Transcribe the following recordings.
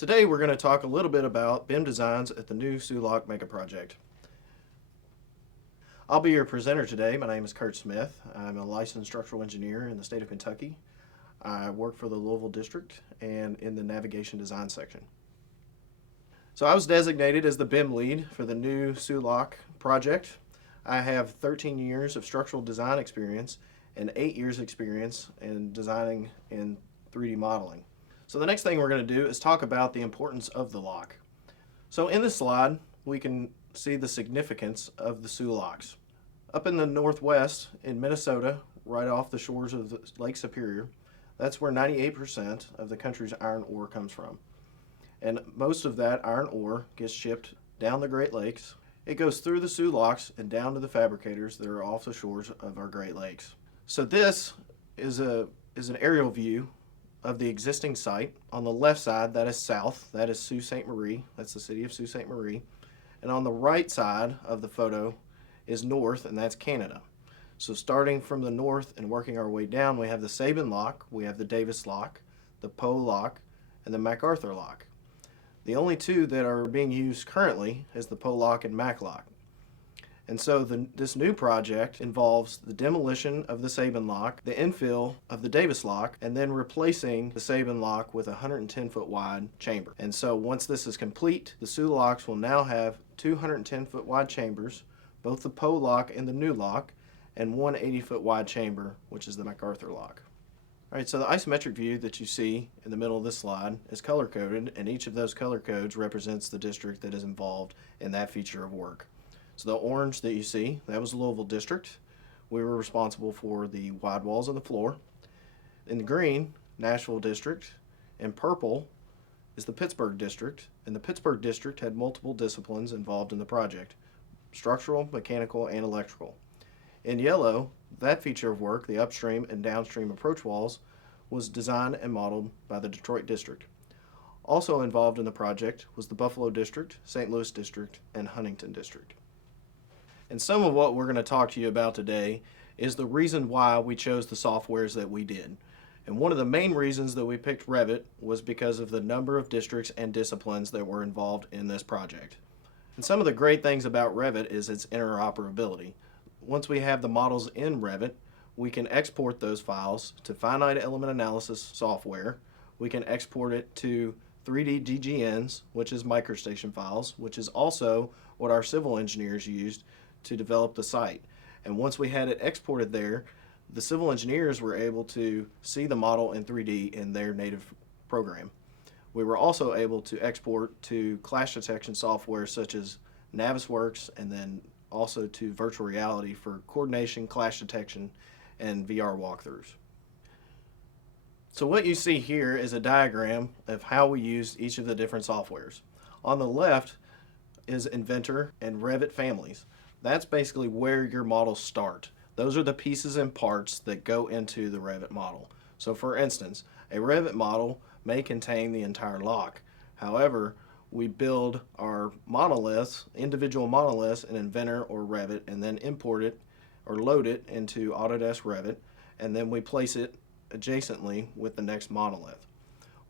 Today we're going to talk a little bit about BIM designs at the new Sulak Megaproject. I'll be your presenter today. My name is Kurt Smith. I'm a licensed structural engineer in the state of Kentucky. I work for the Louisville District and in the navigation design section. So I was designated as the BIM lead for the new Sulak project. I have 13 years of structural design experience and 8 years experience in designing in 3D modeling. So the next thing we're going to do is talk about the importance of the lock. So in this slide, we can see the significance of the Sulaks. Up in the northwest in Minnesota, right off the shores of Lake Superior, that's where 98% of the country's iron ore comes from. And most of that iron ore gets shipped down the Great Lakes. It goes through the Sulaks and down to the fabricators that are off the shores of our Great Lakes. So this is an aerial view of the existing site. On the left side, that is south, that is Sault Ste. Marie, that's the city of Sault Ste. Marie. And on the right side of the photo is north, and that's Canada. So starting from the north and working our way down, we have the Sabin lock, we have the Davis lock, the Poe lock, and the MacArthur lock. The only two that are being used currently is the Poe lock and Mac lock. And so this new project involves the demolition of the Sabin lock, the infill of the Davis lock, and then replacing the Sabin lock with a 110-foot wide chamber. And so once this is complete, the Sulaks will now have 210-foot wide chambers, both the Poe lock and the new lock, and one 80-foot wide chamber, which is the MacArthur lock. All right, so the isometric view that you see in the middle of this slide is color-coded, and each of those color codes represents the district that is involved in that feature of work. So the orange that you see, that was the Louisville District. We were responsible for the wide walls and the floor. In the green, Nashville District. In purple is the Pittsburgh District. And the Pittsburgh District had multiple disciplines involved in the project: structural, mechanical, and electrical. In yellow, that feature of work, the upstream and downstream approach walls, was designed and modeled by the Detroit District. Also involved in the project was the Buffalo District, St. Louis District, and Huntington District. And some of what we're going to talk to you about today is the reason why we chose the softwares that we did. And one of the main reasons that we picked Revit was because of the number of districts and disciplines that were involved in this project. And some of the great things about Revit is its interoperability. Once we have the models in Revit, we can export those files to finite element analysis software. We can export it to 3D DGNs, which is microstation files, which is also what our civil engineers used to develop the site. And once we had it exported there, the civil engineers were able to see the model in 3D in their native program. We were also able to export to clash detection software such as Navisworks, and then also to virtual reality for coordination, clash detection, and VR walkthroughs. So what you see here is a diagram of how we used each of the different softwares. On the left is Inventor and Revit families. That's basically where your models start. Those are the pieces and parts that go into the Revit model. So for instance, a Revit model may contain the entire lock. However, we build our monoliths, individual monoliths in Inventor or Revit, and then import it or load it into Autodesk Revit, and then we place it adjacently with the next monolith.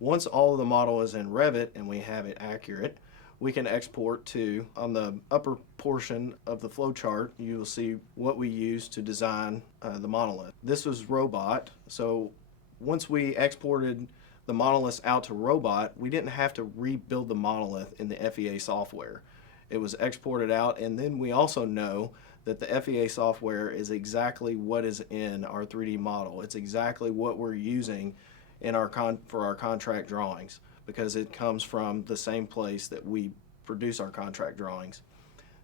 Once all of the model is in Revit and we have it accurate, we can export to, on the upper portion of the flow chart, you will see what we use to design the monolith. This was robot, so once we exported the monoliths out to robot, we didn't have to rebuild the monolith in the FEA software. It was exported out, and then we also know that the FEA software is exactly what is in our 3D model. It's exactly what we're using in for our contract drawings, because it comes from the same place that we produce our contract drawings.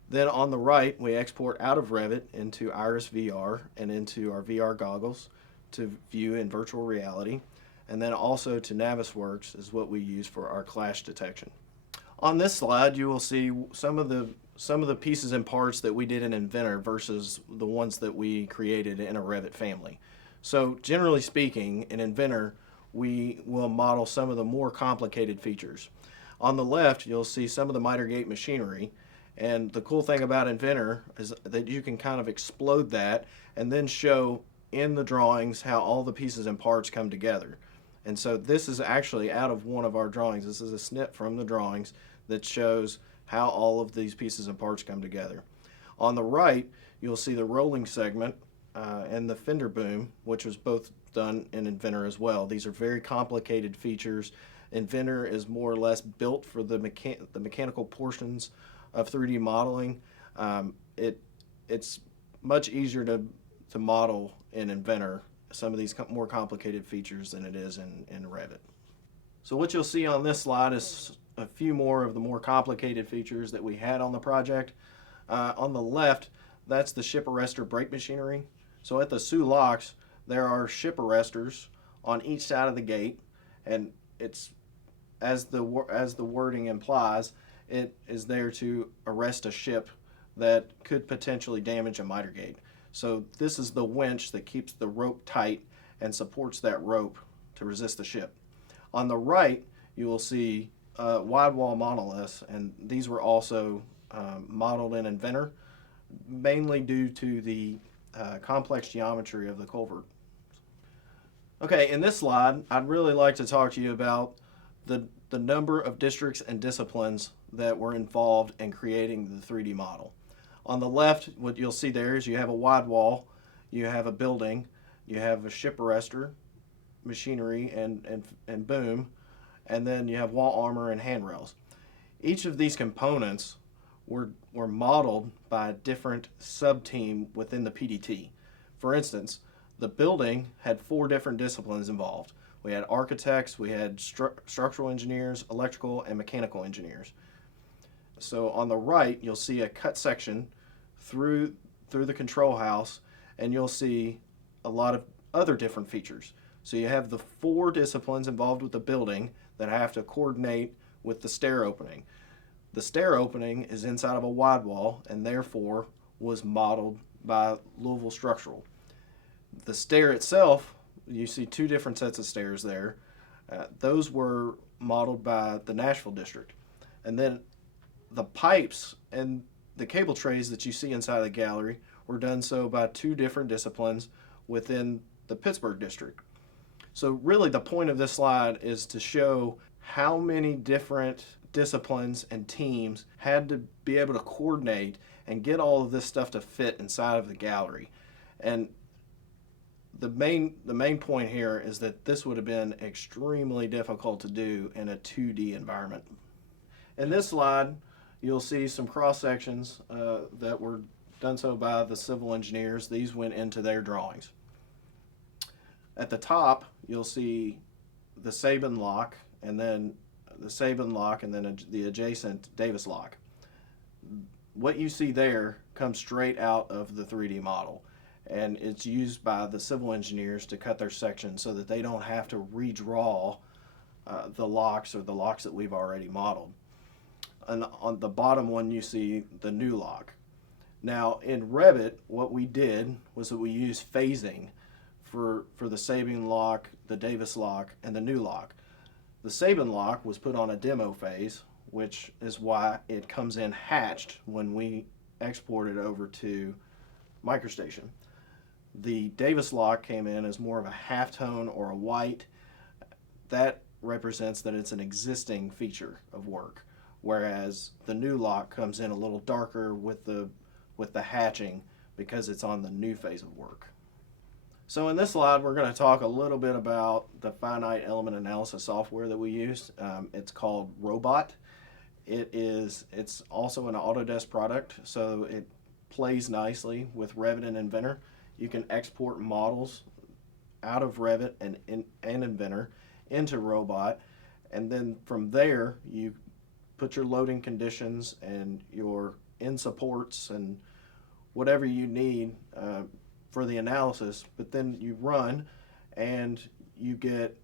Then on the right, we export out of Revit into Iris VR and into our VR goggles to view in virtual reality, and then also to Navisworks is what we use for our clash detection. On this slide, you will see some of the pieces and parts that we did in Inventor versus the ones that we created in a Revit family. So generally speaking, in Inventor, we will model some of the more complicated features. On the left, you'll see some of the miter gate machinery, and the cool thing about Inventor is that you can kind of explode that and then show in the drawings how all the pieces and parts come together. And so this is actually out of one of our drawings. This is a snip from the drawings that shows how all of these pieces and parts come together. On the right, you'll see the rolling segment and the fender boom, which was both done in Inventor as well. These are very complicated features. Inventor is more or less built for the mechanical portions of 3D modeling. It's much easier to model in Inventor some of these more complicated features than it is in Revit. So what you'll see on this slide is a few more of the more complicated features that we had on the project. On the left, that's the ship arrestor brake machinery. So at the Soo locks, there are ship arresters on each side of the gate, and it's as the wording implies, it is there to arrest a ship that could potentially damage a miter gate. So this is the winch that keeps the rope tight and supports that rope to resist the ship. On the right, you will see wide wall monoliths, and these were also modeled in Inventor, mainly due to the complex geometry of the culvert. Okay, in this slide, I'd really like to talk to you about the number of districts and disciplines that were involved in creating the 3D model. On the left, what you'll see there is you have a wide wall, you have a building, you have a ship arrestor, machinery, and boom, and then you have wall armor and handrails. Each of these components were modeled by a different sub-team within the PDT. For instance, the building had 4 different disciplines involved. We had architects, we had structural engineers, electrical, and mechanical engineers. So on the right, you'll see a cut section through the control house, and you'll see a lot of other different features. So you have the 4 disciplines involved with the building that have to coordinate with the stair opening. The stair opening is inside of a wide wall and therefore was modeled by Louisville Structural. The stair itself, you see 2 different sets of stairs there. Those were modeled by the Nashville district. And then the pipes and the cable trays that you see inside the gallery were done so by 2 different disciplines within the Pittsburgh district. So really the point of this slide is to show how many different disciplines and teams had to be able to coordinate and get all of this stuff to fit inside of the gallery. And the main point here is that this would have been extremely difficult to do in a 2D environment. In this slide, you'll see some cross sections that were done so by the civil engineers. These went into their drawings. At the top, you'll see the Sabin lock, and then the adjacent Davis lock. What you see there comes straight out of the 3D model, and it's used by the civil engineers to cut their sections so that they don't have to redraw the locks or the locks that we've already modeled. And on the bottom one, you see the new lock. Now in Revit, what we did was that we used phasing for the Sabin lock, the Davis lock, and the new lock. The Sabin lock was put on a demo phase, which is why it comes in hatched when we export it over to MicroStation. The Davis lock came in as more of a halftone or a white. That represents that it's an existing feature of work, whereas the new lock comes in a little darker with the hatching because it's on the new phase of work. So in this slide, we're going to talk a little bit about the finite element analysis software that we use. It's called Robot. It's also an Autodesk product, so it plays nicely with Revit and Inventor. You can export models out of Revit and Inventor into Robot, and then from there you put your loading conditions and your in supports and whatever you need for the analysis, but then you run and you get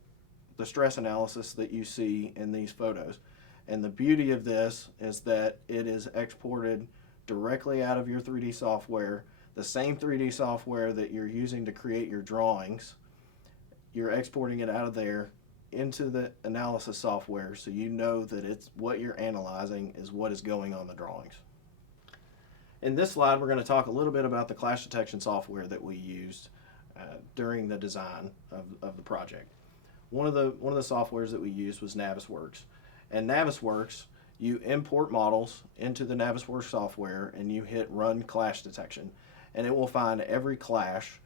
the stress analysis that you see in these photos. And the beauty of this is that it is exported directly out of your 3D software, the same 3D software that you're using to create your drawings. You're exporting it out of there into the analysis software, so you know that it's what you're analyzing is what is going on the drawings. In this slide, we're going to talk a little bit about the clash detection software that we used during the design of the project. one of the softwares that we used was Navisworks, and Navisworks, you import models into the Navisworks software and you hit run clash detection, and it will find every clash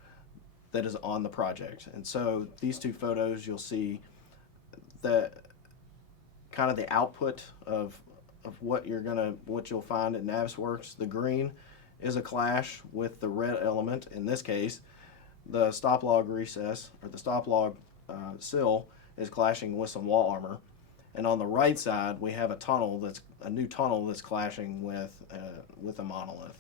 that is on the project. And so these two photos, you'll see the kind of the output of what you'll find in Navisworks. The green is a clash with the red element. In this case, the stop log recess or the stop log sill is clashing with some wall armor. And on the right side, we have a new tunnel that's clashing with a monolith.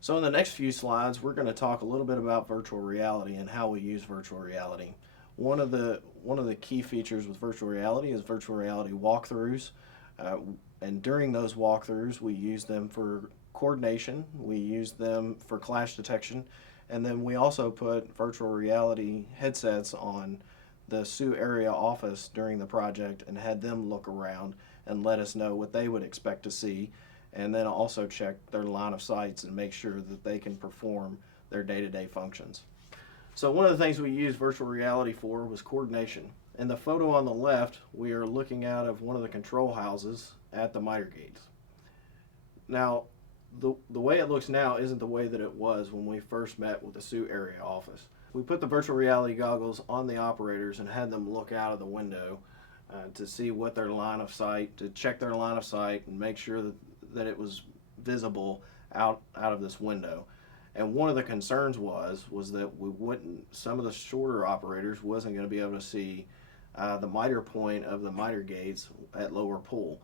So in the next few slides, we're going to talk a little bit about virtual reality and how we use virtual reality. One of the key features with virtual reality is virtual reality walkthroughs. And during those walkthroughs, we use them for coordination, we use them for clash detection, and then we also put virtual reality headsets on the Sioux area office during the project and had them look around and let us know what they would expect to see, and then also check their line of sights and make sure that they can perform their day-to-day functions. So one of the things we used virtual reality for was coordination. In the photo on the left, we are looking out of one of the control houses at the miter gates. Now, the way it looks now isn't the way that it was when we first met with the Sioux area office. We put the virtual reality goggles on the operators and had them look out of the window to see what their line of sight, to check their line of sight and make sure that it was visible out of this window. And one of the concerns was that some of the shorter operators wasn't going to be able to see the miter point of the miter gates at lower pull.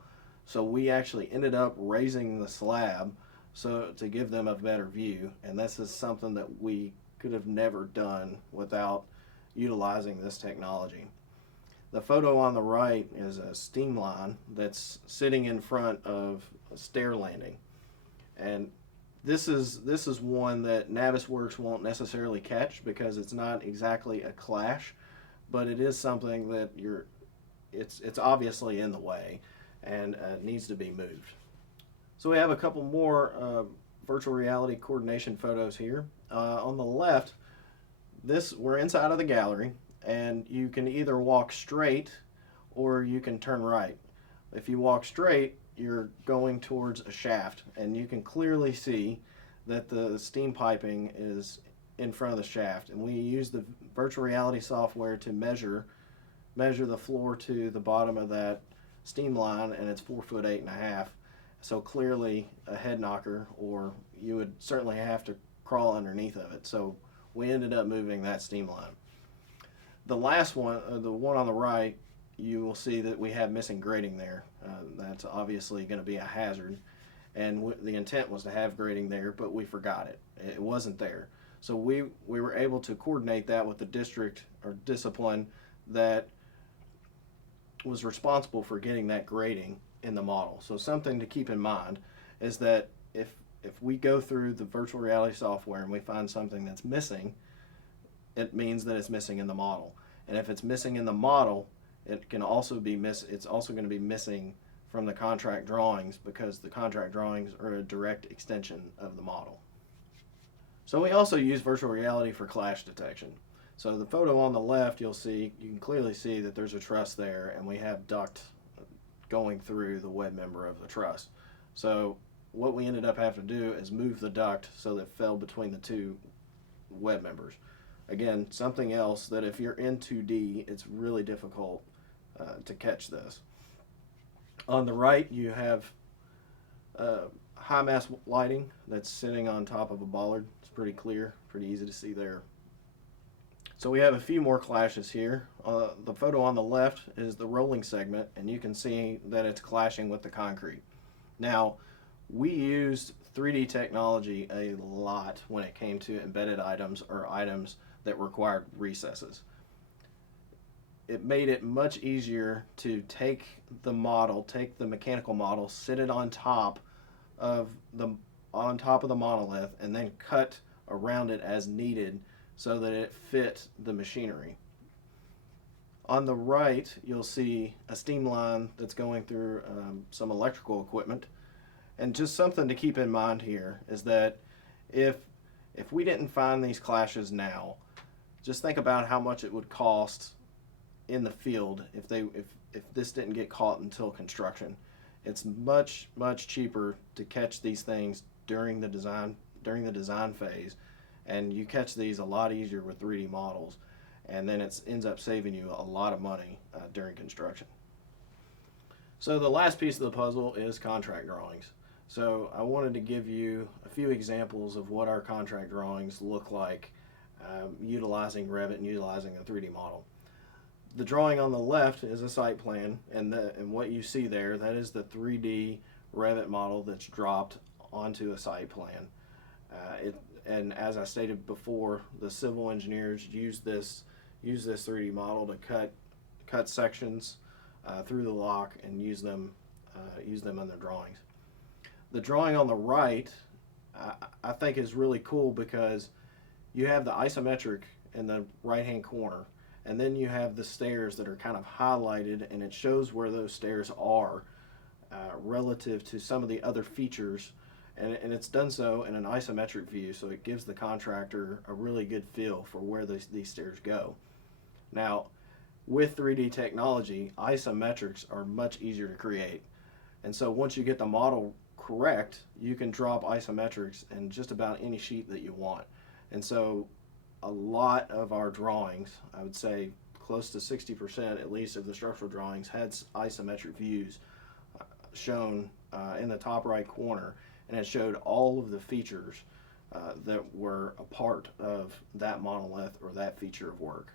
So we actually ended up raising the slab to give them a better view, and this is something that we could have never done without utilizing this technology. The photo on the right is a steam line that's sitting in front of a stair landing, and this is one that Navisworks won't necessarily catch because it's not exactly a clash, but it is something that it's obviously in the way and needs to be moved. So we have a couple more virtual reality coordination photos here. On the left, we're inside of the gallery, and you can either walk straight or you can turn right. If you walk straight, you're going towards a shaft, and you can clearly see that the steam piping is in front of the shaft. And we use the virtual reality software to measure the floor to the bottom of that steam line, and it's 4'8.5". So clearly a head knocker, or you would certainly have to crawl underneath of it. So we ended up moving that steam line. The last one, the one on the right, you will see that we have missing grading there. That's obviously going to be a hazard, and the intent was to have grading there, but we forgot it. It wasn't there. So we were able to coordinate that with the district or discipline that was responsible for getting that grading in the model. So something to keep in mind is that if we go through the virtual reality software and we find something that's missing, it means that it's missing in the model. And if it's missing in the model, it can also be it's also going to be missing from the contract drawings, because the contract drawings are a direct extension of the model. So we also use virtual reality for clash detection. So the photo on the left, you can clearly see that there's a truss there, and we have duct going through the web member of the truss. So what we ended up having to do is move the duct so that it fell between the two web members. Again, something else that if you're in 2D, it's really difficult to catch this. On the right, you have high mast lighting that's sitting on top of a bollard. It's pretty clear, pretty easy to see there. So we have a few more clashes here. The photo on the left is the rolling segment, and you can see that it's clashing with the concrete. Now, we used 3D technology a lot when it came to embedded items or items that required recesses. It made it much easier to take the mechanical model, sit it on top of the monolith, and then cut around it as needed so that it fit the machinery. On the right, you'll see a steam line that's going through some electrical equipment. And just something to keep in mind here is that if we didn't find these clashes now, just think about how much it would cost in the field if this didn't get caught until construction. It's much cheaper to catch these things during the design phase, and you catch these a lot easier with 3D models, and then it ends up saving you a lot of money during construction. So the last piece of the puzzle is contract drawings. So I wanted to give you a few examples of what our contract drawings look like utilizing Revit and utilizing a 3D model. The drawing on the left is a site plan, and what you see there, that is the 3D Revit model that's dropped onto a site plan. And as I stated before, the civil engineers use this 3D model to cut sections through the lock and use them in their drawings. The drawing on the right, I think, is really cool because you have the isometric in the right hand corner, and then you have the stairs that are kind of highlighted, and it shows where those stairs are relative to some of the other features, and it's done so in an isometric view, so it gives the contractor a really good feel for where these stairs go. Now, with 3D technology, isometrics are much easier to create, and so once you get the model correct, you can drop isometrics in just about any sheet that you want. And so a lot of our drawings, I would say close to 60% at least of the structural drawings, had isometric views shown in the top right corner, and it showed all of the features that were a part of that monolith or that feature of work.